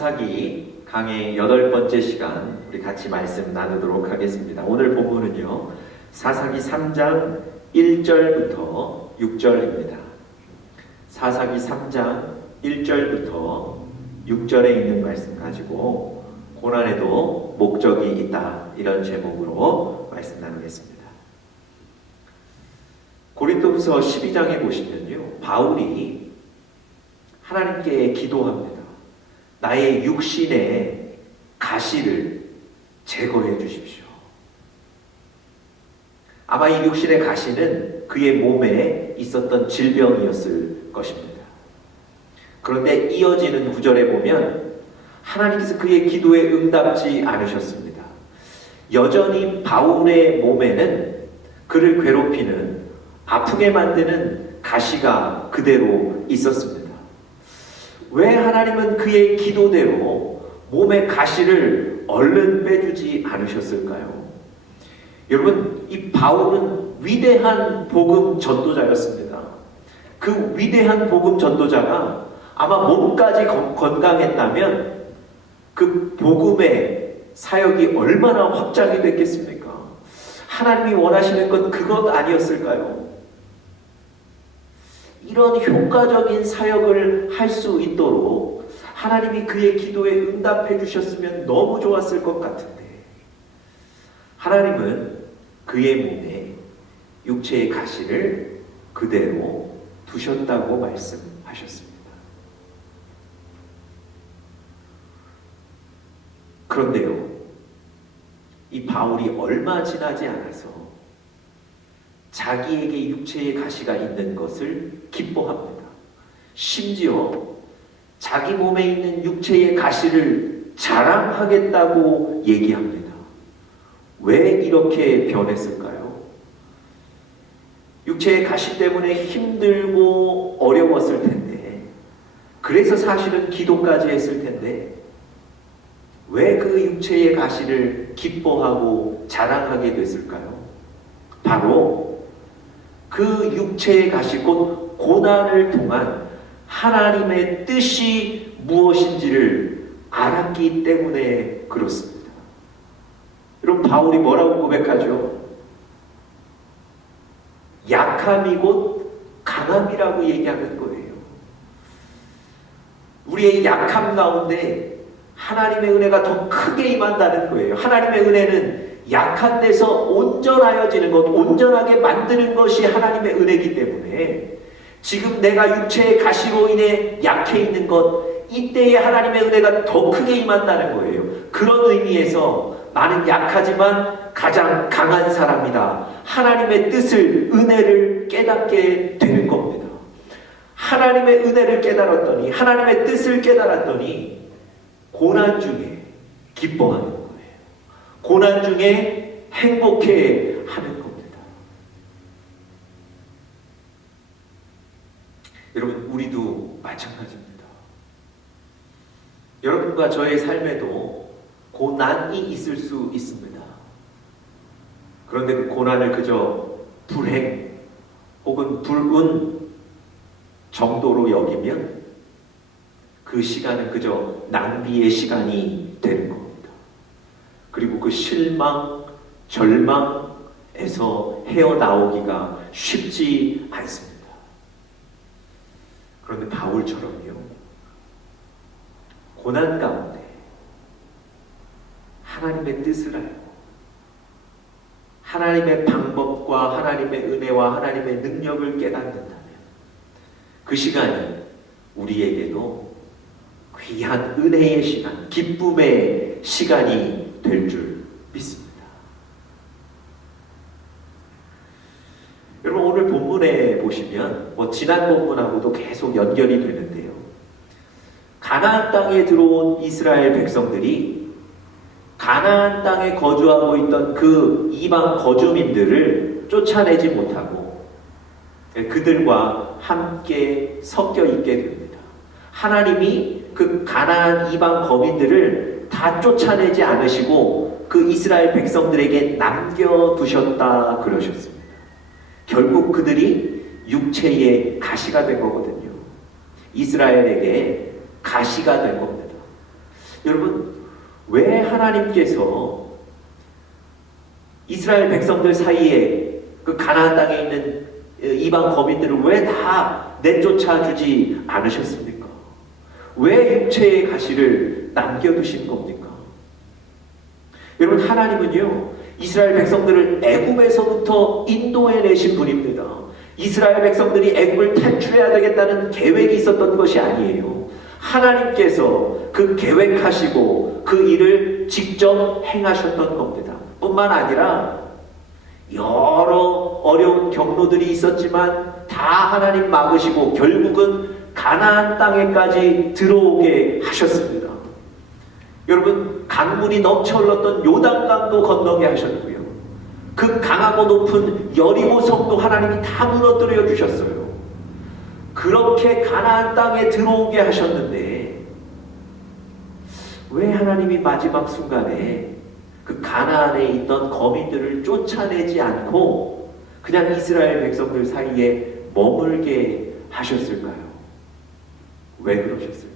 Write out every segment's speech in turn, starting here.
사사기 강의 8번째 시간 우리 같이 말씀 나누도록 하겠습니다. 오늘 본문은요, 사사기 3장 1절부터 6절입니다. 사사기 3장 1절부터 6절에 있는 말씀 가지고 고난에도 목적이 있다, 이런 제목으로 말씀 나누겠습니다. 고린도후서 12장에 보시면요, 바울이 하나님께 기도합니다. 나의 육신의 가시를 제거해 주십시오. 아마 이 육신의 가시는 그의 몸에 있었던 질병이었을 것입니다. 그런데 이어지는 구절에 보면 하나님께서 그의 기도에 응답지 않으셨습니다. 여전히 바울의 몸에는 그를 괴롭히는, 아프게 만드는 가시가 그대로 있었습니다. 왜 하나님은 그의 기도대로 몸의 가시를 얼른 빼주지 않으셨을까요? 여러분, 이 바울은 위대한 복음 전도자였습니다. 그 위대한 복음 전도자가 아마 몸까지 건강했다면 그 복음의 사역이 얼마나 확장이 됐겠습니까? 하나님이 원하시는 건 그것 아니었을까요? 이런 효과적인 사역을 할 수 있도록 하나님이 그의 기도에 응답해 주셨으면 너무 좋았을 것 같은데, 하나님은 그의 몸에 육체의 가시를 그대로 두셨다고 말씀하셨습니다. 그런데요, 이 바울이 얼마 지나지 않아서 자기에게 육체의 가시가 있는 것을 기뻐합니다. 심지어 자기 몸에 있는 육체의 가시를 자랑하겠다고 얘기합니다. 왜 이렇게 변했을까요? 육체의 가시 때문에 힘들고 어려웠을 텐데, 그래서 사실은 기도까지 했을 텐데, 왜 그 육체의 가시를 기뻐하고 자랑하게 됐을까요? 바로 그 육체의 가시, 곧 고난을 통한 하나님의 뜻이 무엇인지를 알았기 때문에 그렇습니다. 여러분, 바울이 뭐라고 고백하죠? 약함이 곧 강함이라고 얘기하는 거예요. 우리의 약함 가운데 하나님의 은혜가 더 크게 임한다는 거예요. 하나님의 은혜는 약한 데서 온전하여지는 것, 온전하게 만드는 것이 하나님의 은혜이기 때문에 지금 내가 육체의 가시로 인해 약해 있는 것, 이때에 하나님의 은혜가 더 크게 임한다는 거예요. 그런 의미에서 나는 약하지만 가장 강한 사람이다, 하나님의 뜻을, 은혜를 깨닫게 되는 겁니다. 하나님의 은혜를 깨달았더니, 하나님의 뜻을 깨달았더니 고난 중에 기뻐하는 거예요. 고난 중에 행복해 하는 겁니다. 여러분, 우리도 마찬가지입니다. 여러분과 저의 삶에도 고난이 있을 수 있습니다. 그런데 그 고난을 그저 불행 혹은 불운 정도로 여기면 그 시간은 그저 낭비의 시간이 되는 겁니다. 그리고 그 실망, 절망에서 헤어나오기가 쉽지 않습니다. 그런데 바울처럼요, 고난 가운데 하나님의 뜻을 알고 하나님의 방법과 하나님의 은혜와 하나님의 능력을 깨닫는다면 그 시간이 우리에게도 귀한 은혜의 시간, 기쁨의 시간이 될 줄 믿습니다. 여러분, 오늘 본문에 보시면 지난 본문하고도 계속 연결이 되는데요, 가나안 땅에 들어온 이스라엘 백성들이 가나안 땅에 거주하고 있던 그 이방 거주민들을 쫓아내지 못하고 그들과 함께 섞여 있게 됩니다. 하나님이 그 가나안 이방 거민들을 다 쫓아내지 않으시고 그 이스라엘 백성들에게 남겨두셨다 그러셨습니다. 결국 그들이 육체의 가시가 된 거거든요. 이스라엘에게 가시가 된 겁니다. 여러분, 왜 하나님께서 이스라엘 백성들 사이에 그 가나안 땅에 있는 이방 거민들을 왜 다 내쫓아 주지 않으셨습니까? 왜 육체의 가시를 남겨두신 겁니까? 여러분, 하나님은요, 이스라엘 백성들을 애굽에서부터 인도해 내신 분입니다. 이스라엘 백성들이 애굽을 탈출해야 되겠다는 계획이 있었던 것이 아니에요. 하나님께서 그 계획하시고 그 일을 직접 행하셨던 겁니다. 뿐만 아니라 여러 어려운 경로들이 있었지만 다 하나님 막으시고 결국은 가나안 땅에까지 들어오게 하셨습니다. 여러분, 강물이 넘쳐 흘렀던 요단강도 건너게 하셨고요. 그 강하고 높은 여리고 성도 하나님이 다 무너뜨려 주셨어요. 그렇게 가나안 땅에 들어오게 하셨는데 왜 하나님이 마지막 순간에 그 가나안에 있던 거민들을 쫓아내지 않고 그냥 이스라엘 백성들 사이에 머물게 하셨을까요? 왜 그러셨을까요?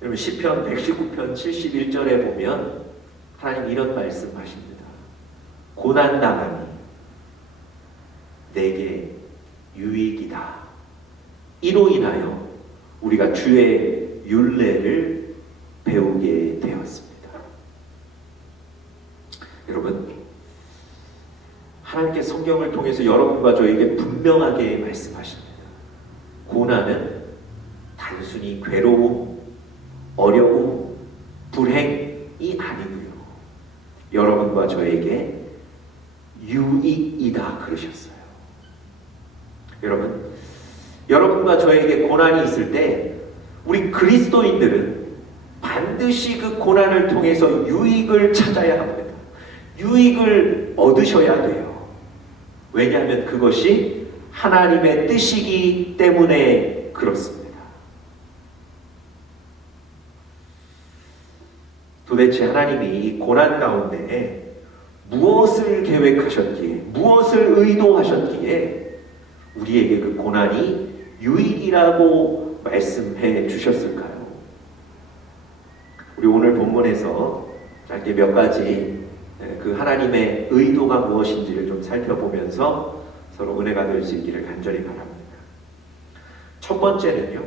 여러분, 시편 119편 71절에 보면 하나님 이런 말씀하십니다. 고난당함이 내게 유익이다. 이로 인하여 우리가 주의 율례를 배우게 되었습니다. 여러분, 하나님께 성경을 통해서 여러분과 저에게 분명하게 말씀하십니다. 고난은 단순히 괴로움, 어려움, 불행이 아니고요. 여러분과 저에게 유익이다 그러셨어요. 여러분, 여러분과 저에게 고난이 있을 때 우리 그리스도인들은 반드시 그 고난을 통해서 유익을 찾아야 합니다. 유익을 얻으셔야 돼요. 왜냐하면 그것이 하나님의 뜻이기 때문에 그렇습니다. 도대체 하나님이 이 고난 가운데 무엇을 계획하셨기에, 무엇을 의도하셨기에 우리에게 그 고난이 유익이라고 말씀해 주셨을까요? 우리 오늘 본문에서 짧게 몇 가지 그 하나님의 의도가 무엇인지를 좀 살펴보면서 서로 은혜가 될 수 있기를 간절히 바랍니다. 첫 번째는요,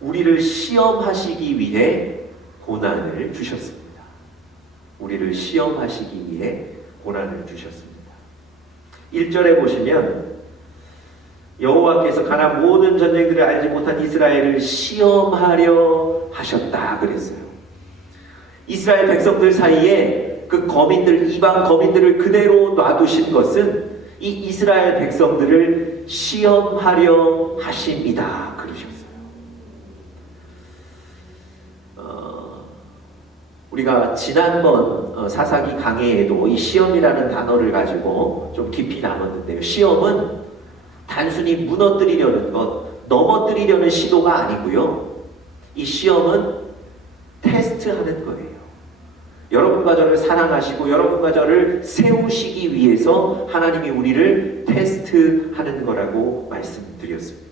우리를 시험하시기 위해 고난을 주셨습니다. 우리를 시험하시기 위해 고난을 주셨습니다. 1절에 보시면 여호와께서 가나안 모든 전쟁들을 알지 못한 이스라엘을 시험하려 하셨다 그랬어요. 이스라엘 백성들 사이에 그 거민들, 이방 거민들을 그대로 놔두신 것은 이 이스라엘 백성들을 시험하려 하십니다 그러셨어요. 우리가 지난번 사사기 강해에도 이 시험이라는 단어를 가지고 좀 깊이 나눴는데요. 시험은 단순히 무너뜨리려는 것, 넘어뜨리려는 시도가 아니고요. 이 시험은 테스트하는 거예요. 여러분과 저를 사랑하시고 여러분과 저를 세우시기 위해서 하나님이 우리를 테스트하는 거라고 말씀드렸습니다.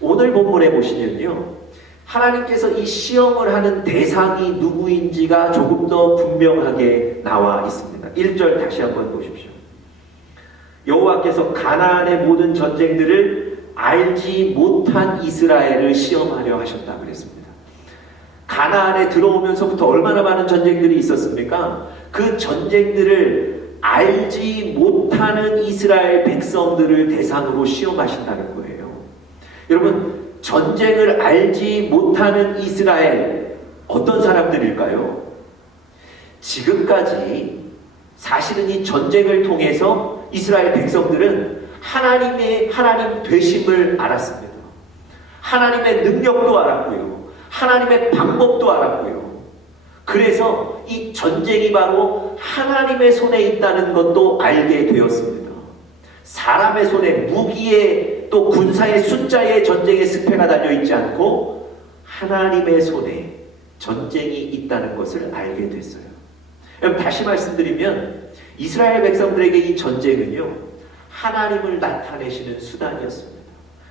오늘 본문에 보시면요, 하나님께서 이 시험을 하는 대상이 누구인지가 조금 더 분명하게 나와 있습니다. 1절 다시 한번 보십시오. 여호와께서 가나안의 모든 전쟁들을 알지 못한 이스라엘을 시험하려 하셨다 그랬습니다. 가나안에 들어오면서부터 얼마나 많은 전쟁들이 있었습니까? 그 전쟁들을 알지 못하는 이스라엘 백성들을 대상으로 시험하신다는 거예요. 여러분, 전쟁을 알지 못하는 이스라엘, 어떤 사람들일까요? 지금까지 사실은 이 전쟁을 통해서 이스라엘 백성들은 하나님 되심을 알았습니다. 하나님의 능력도 알았고요. 하나님의 방법도 알았고요. 그래서 이 전쟁이 바로 하나님의 손에 있다는 것도 알게 되었습니다. 사람의 손에, 무기에, 또 군사의 숫자에 전쟁의 승패가 달려있지 않고 하나님의 손에 전쟁이 있다는 것을 알게 됐어요. 다시 말씀드리면 이스라엘 백성들에게 이 전쟁은요, 하나님을 나타내시는 수단이었습니다.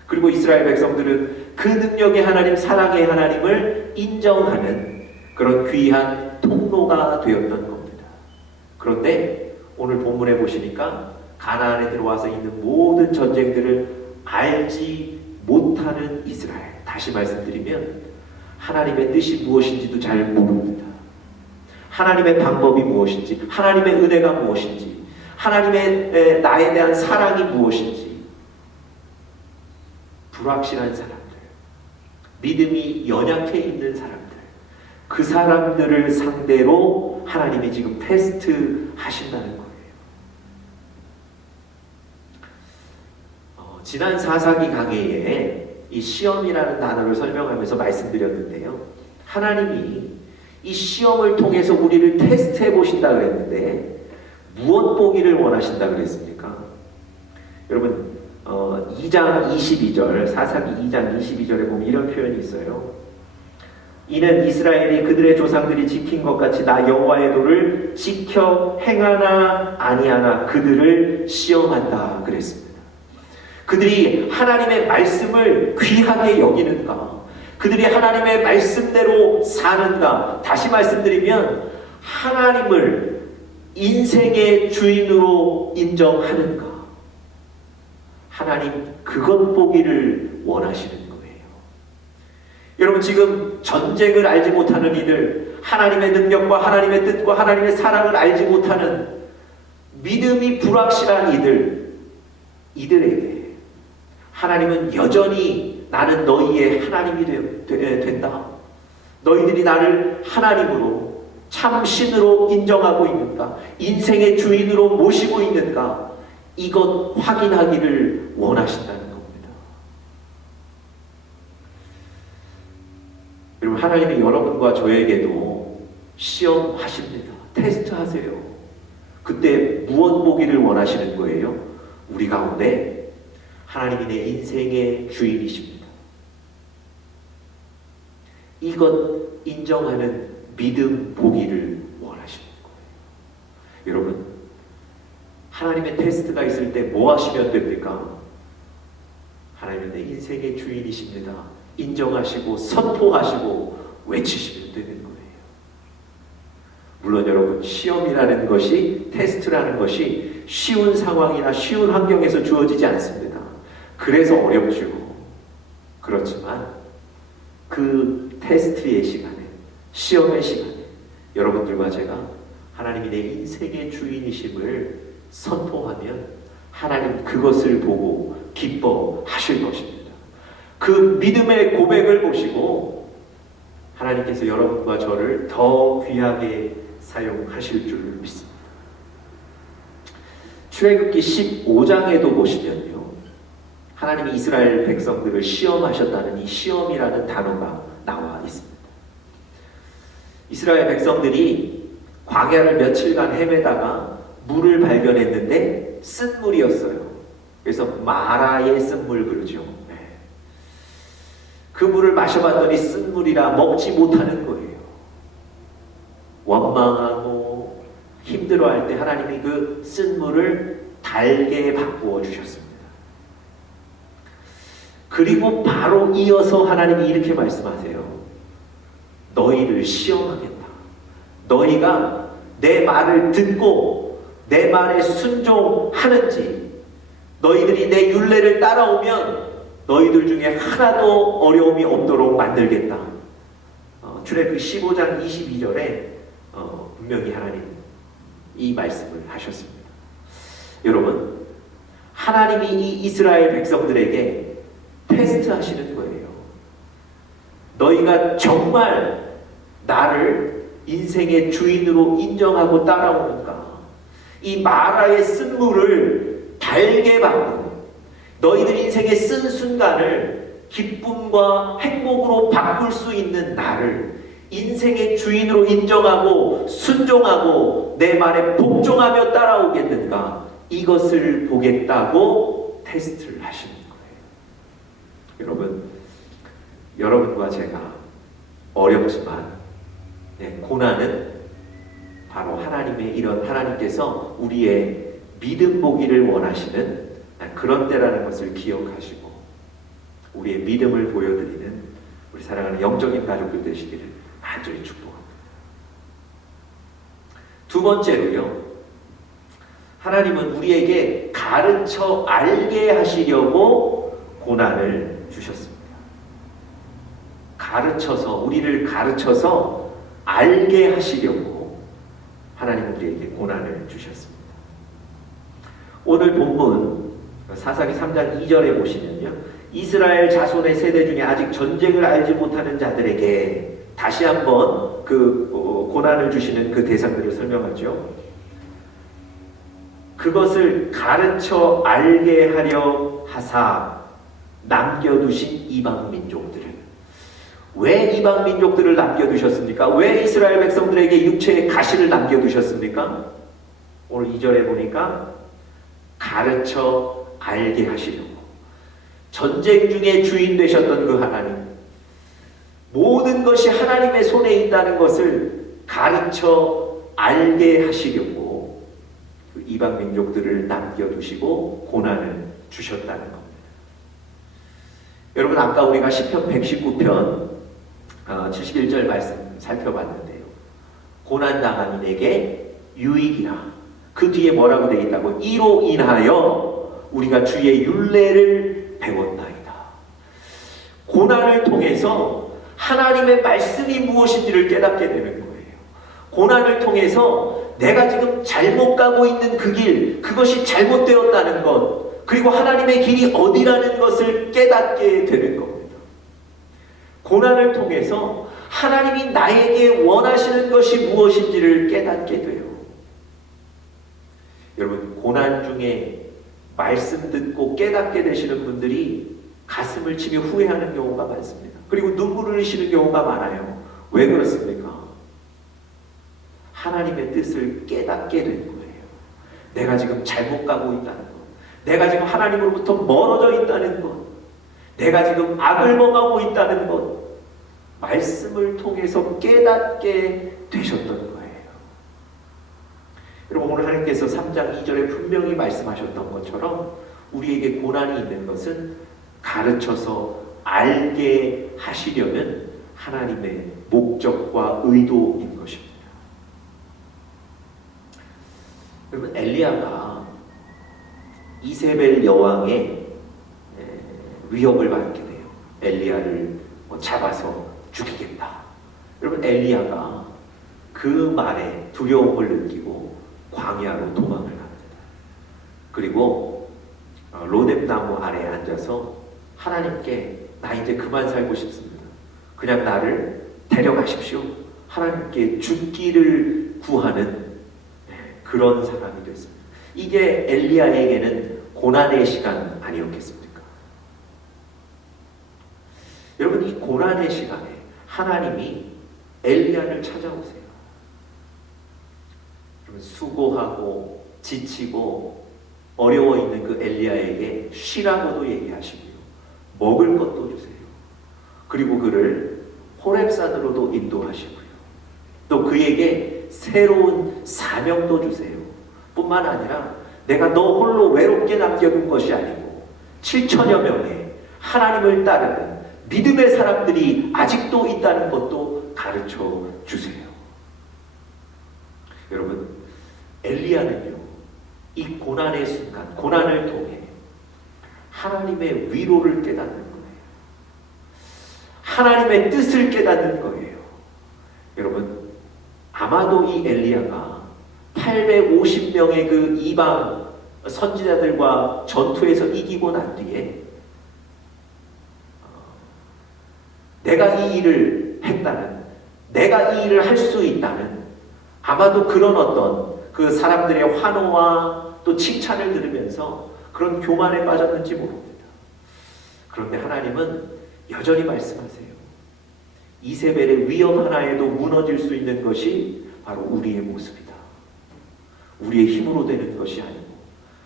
그리고 이스라엘 백성들은 그 능력의 하나님, 사랑의 하나님을 인정하는 그런 귀한 통로가 되었던 겁니다. 그런데 오늘 본문에 보시니까 가나안에 들어와서 있는 모든 전쟁들을 알지 못하는 이스라엘. 다시 말씀드리면 하나님의 뜻이 무엇인지도 잘 모릅니다. 하나님의 방법이 무엇인지, 하나님의 은혜가 무엇인지, 하나님의 나에 대한 사랑이 무엇인지 불확실한 사람들, 믿음이 연약해 있는 사람들, 그 사람들을 상대로 하나님이 지금 테스트 하신다는 거예요. 지난 사사기 강해에 이 시험이라는 단어를 설명하면서 말씀드렸는데요. 하나님이 이 시험을 통해서 우리를 테스트해 보신다 그랬는데 무엇 보기를 원하신다 그랬습니까? 여러분 2장 22절, 사사기 2장 22절에 보면 이런 표현이 있어요. 이는 이스라엘이 그들의 조상들이 지킨 것 같이 나 여호와의 도를 지켜 행하나 아니하나 그들을 시험한다 그랬습니다. 그들이 하나님의 말씀을 귀하게 여기는가? 그들이 하나님의 말씀대로 사는가? 다시 말씀드리면 하나님을 인생의 주인으로 인정하는가? 하나님 그것 보기를 원하시는 거예요. 여러분 지금 전쟁을 알지 못하는 이들, 하나님의 능력과 하나님의 뜻과 하나님의 사랑을 알지 못하는 믿음이 불확실한 이들에게 하나님은 여전히 나는 너희의 하나님이 된다. 너희들이 나를 하나님으로 참신으로 인정하고 있는가? 인생의 주인으로 모시고 있는가? 이것 확인하기를 원하신다는 겁니다. 여러분 하나님이 여러분과 저에게도 시험하십니다. 테스트하세요. 그때 무엇 보기를 원하시는 거예요? 우리 가운데 하나님이 내 인생의 주인이십니다. 이것 인정하는 믿음 보기를 원하시는 거예요. 여러분 하나님의 테스트가 있을 때 뭐 하시면 됩니까? 하나님은 내 인생의 주인이십니다. 인정하시고 선포하시고 외치시면 되는 거예요. 물론 여러분 시험이라는 것이, 테스트라는 것이 쉬운 상황이나 쉬운 환경에서 주어지지 않습니다. 그래서 어렵죠. 그렇지만 그 테스트의 시간에, 시험의 시간에 여러분들과 제가 하나님이 내 인생의 주인이심을 선포하면 하나님 그것을 보고 기뻐하실 것입니다. 그 믿음의 고백을 보시고 하나님께서 여러분과 저를 더 귀하게 사용하실 줄 믿습니다. 출애굽기 15장에도 보시면요, 하나님이 이스라엘 백성들을 시험하셨다는 이 시험이라는 단어가 나와 있습니다. 이스라엘 백성들이 광야를 며칠간 헤매다가 물을 발견했는데 쓴물이었어요. 그래서 마라의 쓴물 그러죠. 그 물을 마셔봤더니 쓴물이라 먹지 못하는 거예요. 원망하고 힘들어할 때 하나님이 그 쓴물을 달게 바꾸어 주셨습니다. 그리고 바로 이어서 하나님이 이렇게 말씀하세요. 너희를 시험하겠다. 너희가 내 말을 듣고 내 말에 순종하는지, 너희들이 내 율례를 따라오면 너희들 중에 하나도 어려움이 없도록 만들겠다. 출애굽기 15장 22절에 분명히 하나님 이 말씀을 하셨습니다. 여러분, 하나님이 이 이스라엘 백성들에게 테스트 하시는 거예요. 너희가 정말 나를 인생의 주인으로 인정하고 따라오는가? 이 마라의 쓴물을 달게 바꾸고 너희들 인생의 쓴 순간을 기쁨과 행복으로 바꿀 수 있는 나를 인생의 주인으로 인정하고 순종하고 내 말에 복종하며 따라오겠는가? 이것을 보겠다고 테스트를 하시는 거예요. 여러분, 여러분과 제가 어렵지만 고난은 바로 하나님의 이런 하나님께서 우리의 믿음 보기를 원하시는 그런 때라는 것을 기억하시고 우리의 믿음을 보여드리는 우리 사랑하는 영적인 가족들 되시기를 간절히 축복합니다. 두 번째로요, 하나님은 우리에게 가르쳐 알게 하시려고 고난을 주셨습니다. 우리를 가르쳐서 알게 하시려고 하나님은 우리에게 고난을 주셨습니다. 오늘 본문 사사기 3장 2절에 보시면요, 이스라엘 자손의 세대 중에 아직 전쟁을 알지 못하는 자들에게 다시 한번 고난을 주시는 그 대상들을 설명하죠. 그것을 가르쳐 알게 하려 하사 남겨두신 이방 민족들을. 왜 이방 민족들을 남겨두셨습니까? 왜 이스라엘 백성들에게 육체의 가시를 남겨두셨습니까? 오늘 2절에 보니까 가르쳐 알게 하시려고. 전쟁 중에 주인 되셨던 그 하나님, 모든 것이 하나님의 손에 있다는 것을 가르쳐 알게 하시려고 그 이방 민족들을 남겨두시고 고난을 주셨다는 겁니다. 여러분, 아까 우리가 시편 119편 71절 말씀 살펴봤는데요. 고난당한 이에게 유익이라. 그 뒤에 뭐라고 되어 있다고? 이로 인하여 우리가 주의 율례를 배웠나이다. 고난을 통해서 하나님의 말씀이 무엇인지를 깨닫게 되는 거예요. 고난을 통해서 내가 지금 잘못 가고 있는 그 길, 그것이 잘못되었다는 것, 그리고 하나님의 길이 어디라는 것을 깨닫게 되는 겁니다. 고난을 통해서 하나님이 나에게 원하시는 것이 무엇인지를 깨닫게 돼요. 여러분, 고난 중에 말씀 듣고 깨닫게 되시는 분들이 가슴을 치며 후회하는 경우가 많습니다. 그리고 눈물을 흘리시는 경우가 많아요. 왜 그렇습니까? 하나님의 뜻을 깨닫게 된 거예요. 내가 지금 잘못 가고 있다는 것, 내가 지금 하나님으로부터 멀어져 있다는 것, 내가 지금 악을 범하고 있다는 것, 말씀을 통해서 깨닫게 되셨던 거예요. 여러분, 오늘 하나님께서 3장 2절에 분명히 말씀하셨던 것처럼 우리에게 고난이 있는 것은 가르쳐서 알게 하시려는 하나님의 목적과 의도인 것입니다. 여러분, 엘리야가 이세벨 여왕의 위협을 받게 돼요. 엘리야를 잡아서 죽이겠다. 여러분, 엘리야가 그 말에 두려움을 느끼고 광야로 도망을 갑니다. 그리고 로뎀나무 아래에 앉아서 하나님께 나 이제 그만 살고 싶습니다. 그냥 나를 데려가십시오. 하나님께 죽기를 구하는 그런 사람이 됐습니다. 이게 엘리야에게는 고난의 시간 아니었겠습니까? 여러분, 이 고난의 시간에 하나님이 엘리야를 찾아오세요. 수고하고 지치고 어려워 있는 그 엘리야에게 쉬라고도 얘기하시고요, 먹을 것도 주세요. 그리고 그를 호렙산으로도 인도하시고요, 또 그에게 새로운 사명도 주세요. 뿐만 아니라 내가 너 홀로 외롭게 남겨둔 것이 아니고 7천여 명의 하나님을 따르는 믿음의 사람들이 아직도 있다는 것도 가르쳐 주세요. 여러분, 엘리야는요, 이 고난의 순간, 고난을 통해 하나님의 위로를 깨닫는 거예요. 하나님의 뜻을 깨닫는 거예요. 여러분, 아마도 이 엘리야가 850명의 그 이방 선지자들과 전투에서 이기고 난 뒤에 내가 이 일을 했다는, 내가 이 일을 할 수 있다는, 아마도 그런 어떤 그 사람들의 환호와 또 칭찬을 들으면서 그런 교만에 빠졌는지 모릅니다. 그런데 하나님은 여전히 말씀하세요. 이세벨의 위협 하나에도 무너질 수 있는 것이 바로 우리의 모습이다. 우리의 힘으로 되는 것이 아니고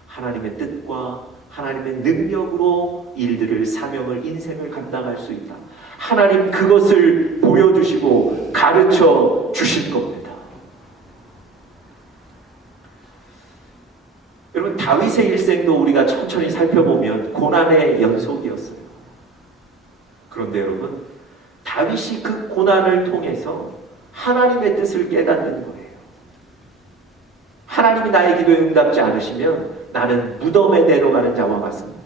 하나님의 뜻과 하나님의 능력으로 일들을, 사명을, 인생을 감당할 수 있다. 하나님 그것을 보여주시고 가르쳐 주신 겁니다. 여러분, 다윗의 일생도 우리가 천천히 살펴보면 고난의 연속이었어요. 그런데 여러분, 다윗이 그 고난을 통해서 하나님의 뜻을 깨닫는 거예요. 하나님이 나의 기도에 응답지 않으시면 나는 무덤에 내려가는 자와 같습니다.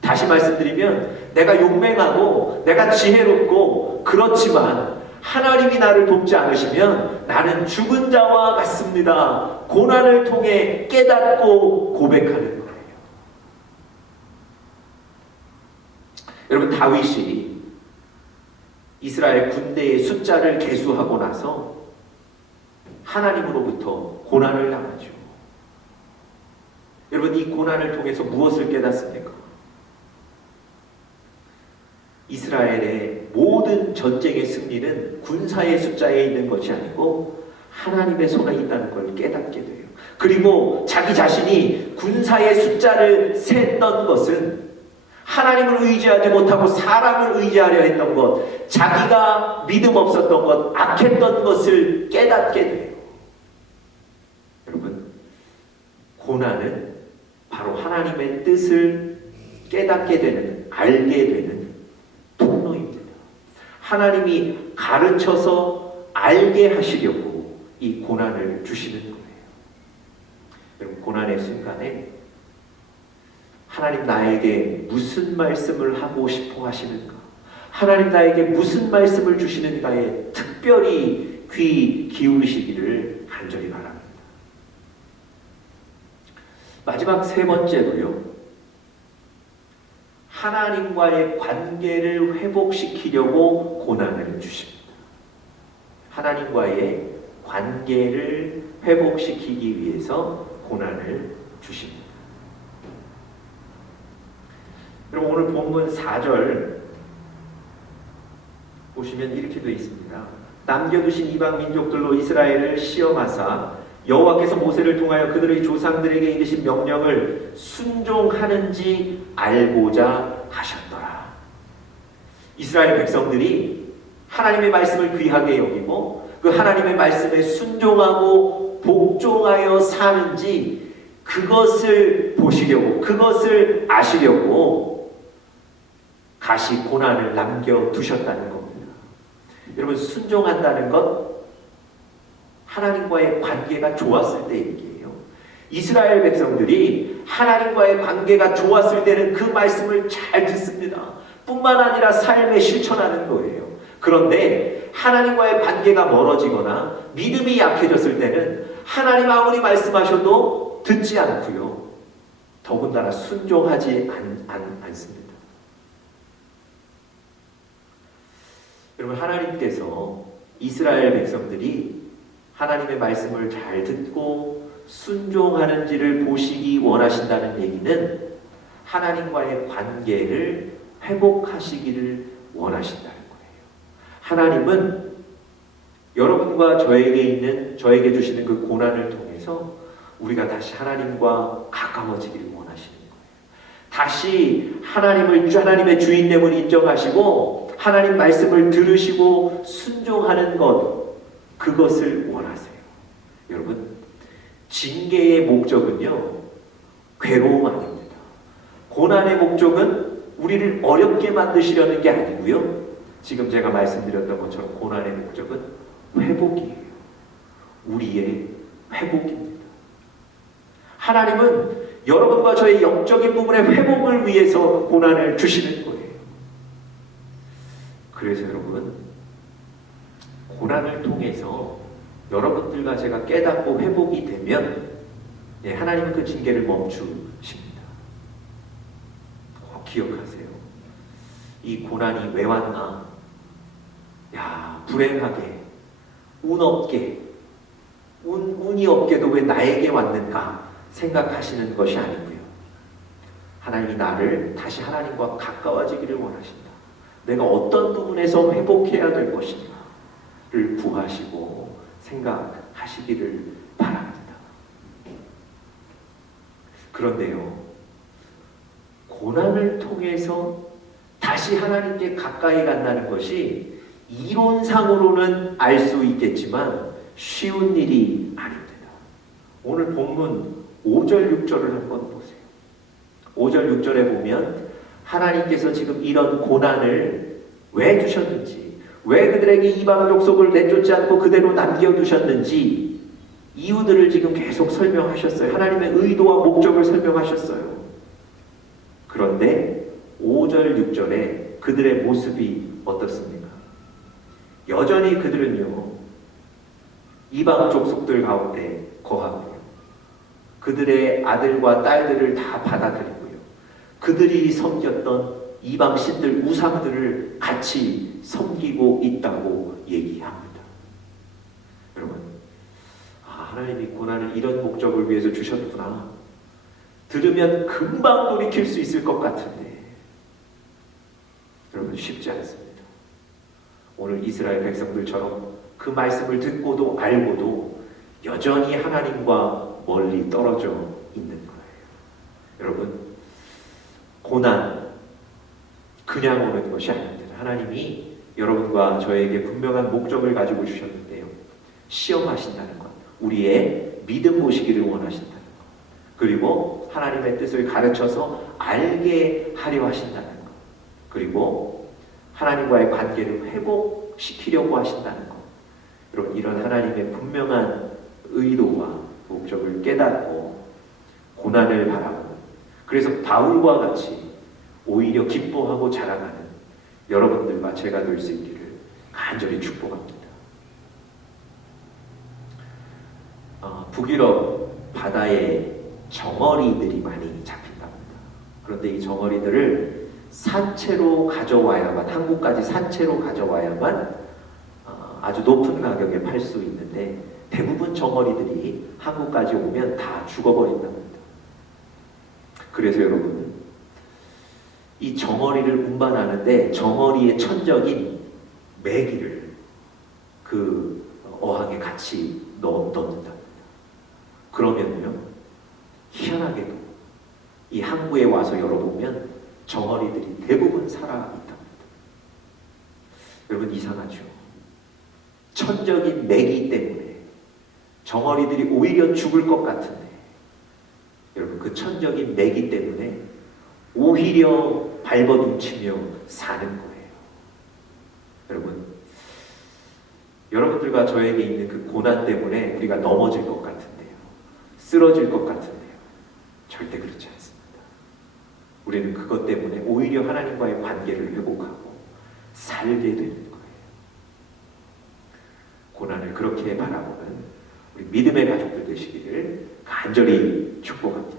다시 말씀드리면 내가 용맹하고 내가 지혜롭고 그렇지만 하나님이 나를 돕지 않으시면 나는 죽은 자와 같습니다. 고난을 통해 깨닫고 고백하는 거예요. 여러분, 다윗이 이스라엘 군대의 숫자를 계수하고 나서 하나님으로부터 고난을 당하죠. 여러분, 이 고난을 통해서 무엇을 깨닫습니까? 이스라엘의 모든 전쟁의 승리는 군사의 숫자에 있는 것이 아니고 하나님의 손에 있다는 걸 깨닫게 돼요. 그리고 자기 자신이 군사의 숫자를 셌던 것은 하나님을 의지하지 못하고 사람을 의지하려 했던 것, 자기가 믿음 없었던 것, 악했던 것을 깨닫게 돼요. 여러분, 고난은 바로 하나님의 뜻을 깨닫게 되는, 알게 되는 통로입니다. 하나님이 가르쳐서 알게 하시려고 이 고난을 주시는 거예요. 여러분, 고난의 순간에 하나님 나에게 무슨 말씀을 하고 싶어 하시는가? 하나님 나에게 무슨 말씀을 주시는가에 특별히 귀 기울이시기를 간절히 바랍니다. 마지막 세 번째로요. 하나님과의 관계를 회복시키려고 고난을 주십니다. 하나님과의 관계를 회복시키기 위해서 고난을 주십니다. 여러분, 오늘 본문 4절 보시면 이렇게 되어 있습니다. 남겨두신 이방 민족들로 이스라엘을 시험하사 여호와께서 모세를 통하여 그들의 조상들에게 이르신 명령을 순종하는지 알고자 하셨더라. 이스라엘 백성들이 하나님의 말씀을 귀하게 여기고 그 하나님의 말씀에 순종하고 복종하여 사는지 그것을 보시려고, 그것을 아시려고 다시 고난을 남겨두셨다는 겁니다. 여러분, 순종한다는 것, 하나님과의 관계가 좋았을 때 얘기예요. 이스라엘 백성들이 하나님과의 관계가 좋았을 때는 그 말씀을 잘 듣습니다. 뿐만 아니라 삶에 실천하는 거예요. 그런데 하나님과의 관계가 멀어지거나 믿음이 약해졌을 때는 하나님 아무리 말씀하셔도 듣지 않고요. 더군다나 순종하지 않습니다. 여러분, 하나님께서 이스라엘 백성들이 하나님의 말씀을 잘 듣고 순종하는지를 보시기 원하신다는 얘기는 하나님과의 관계를 회복하시기를 원하신다는 거예요. 하나님은 여러분과 저에게 주시는 그 고난을 통해서 우리가 다시 하나님과 가까워지기를 원하시는 거예요. 다시 하나님의 주인됨을 인정하시고 하나님 말씀을 들으시고 순종하는 것, 그것을 원하세요. 여러분, 징계의 목적은요, 괴로움 아닙니다. 고난의 목적은 우리를 어렵게 만드시려는 게 아니고요. 지금 제가 말씀드렸던 것처럼 고난의 목적은 회복이에요. 우리의 회복입니다. 하나님은 여러분과 저의 영적인 부분의 회복을 위해서 고난을 주시는 거예요. 그래서 여러분, 고난을 통해서 여러분들과 제가 깨닫고 회복이 되면 하나님은 그 징계를 멈추십니다. 꼭 기억하세요. 이 고난이 왜 왔나? 야, 불행하게, 운이 없게도 왜 나에게 왔는가 생각하시는 것이 아니고요. 하나님이 나를 다시 하나님과 가까워지기를 원하신다. 내가 어떤 부분에서 회복해야 될 것인가를 구하시고 생각하시기를 바랍니다. 그런데요, 고난을 통해서 다시 하나님께 가까이 간다는 것이 이론상으로는 알 수 있겠지만 쉬운 일이 아닙니다. 오늘 본문 5절, 6절을 한번 보세요. 5절, 6절에 보면 하나님께서 지금 이런 고난을 왜 주셨는지, 왜 그들에게 이방 족속을 내쫓지 않고 그대로 남겨두셨는지 이유들을 지금 계속 설명하셨어요. 하나님의 의도와 목적을 설명하셨어요. 그런데 5절, 6절에 그들의 모습이 어떻습니까? 여전히 그들은요, 이방 족속들 가운데 거하고요. 그들의 아들과 딸들을 다 받아들이고요. 그들이 섬겼던 이방 신들, 우상들을 같이 섬기고 있다고 얘기합니다. 여러분, 하나님이 고난을 이런 목적을 위해서 주셨구나. 들으면 금방 돌이킬 수 있을 것 같은데 여러분, 쉽지 않습니다. 오늘 이스라엘 백성들처럼 그 말씀을 듣고도 알고도 여전히 하나님과 멀리 떨어져 있는 거예요. 여러분, 고난 그냥 오는 것이 아닙니다. 하나님이 여러분과 저에게 분명한 목적을 가지고 주셨는데요. 시험하신다는 것, 우리의 믿음 보시기를 원하신다는 것, 그리고 하나님의 뜻을 가르쳐서 알게 하려 하신다는 것, 그리고 하나님과의 관계를 회복시키려고 하신다는 것. 여러분, 이런 하나님의 분명한 의도와 목적을 깨닫고 고난을 바라고, 그래서 바울과 같이 오히려 기뻐하고 자랑하는 여러분들과 제가 될 수 있기를 간절히 축복합니다. 북유럽 바다에 정어리들이 많이 잡힌답니다. 그런데 이 정어리들을 산채로 가져와야만, 한국까지 산채로 가져와야만 아주 높은 가격에 팔 수 있는데, 대부분 정어리들이 한국까지 오면 다 죽어버린답니다. 그래서 여러분, 이 정어리를 운반하는데 정어리의 천적인 메기를 그 어항에 같이 넣는답니다. 그러면요, 희한하게도 이 항구에 와서 열어보면 정어리들이 대부분 살아있답니다. 여러분, 이상하죠? 천적인 메기 때문에 정어리들이 오히려 죽을 것 같은데, 여러분, 그 천적인 메기 때문에 오히려 발버둥치며 사는 거예요. 여러분, 여러분들과 저에게 있는 그 고난 때문에 우리가 넘어질 것 같은데요, 쓰러질 것 같은데요, 절대 그렇지 않습니다. 우리는 그것 때문에 오히려 하나님과의 관계를 회복하고 살게 되는 거예요. 고난을 그렇게 바라보는 우리 믿음의 가족들 되시기를 간절히 축복합니다.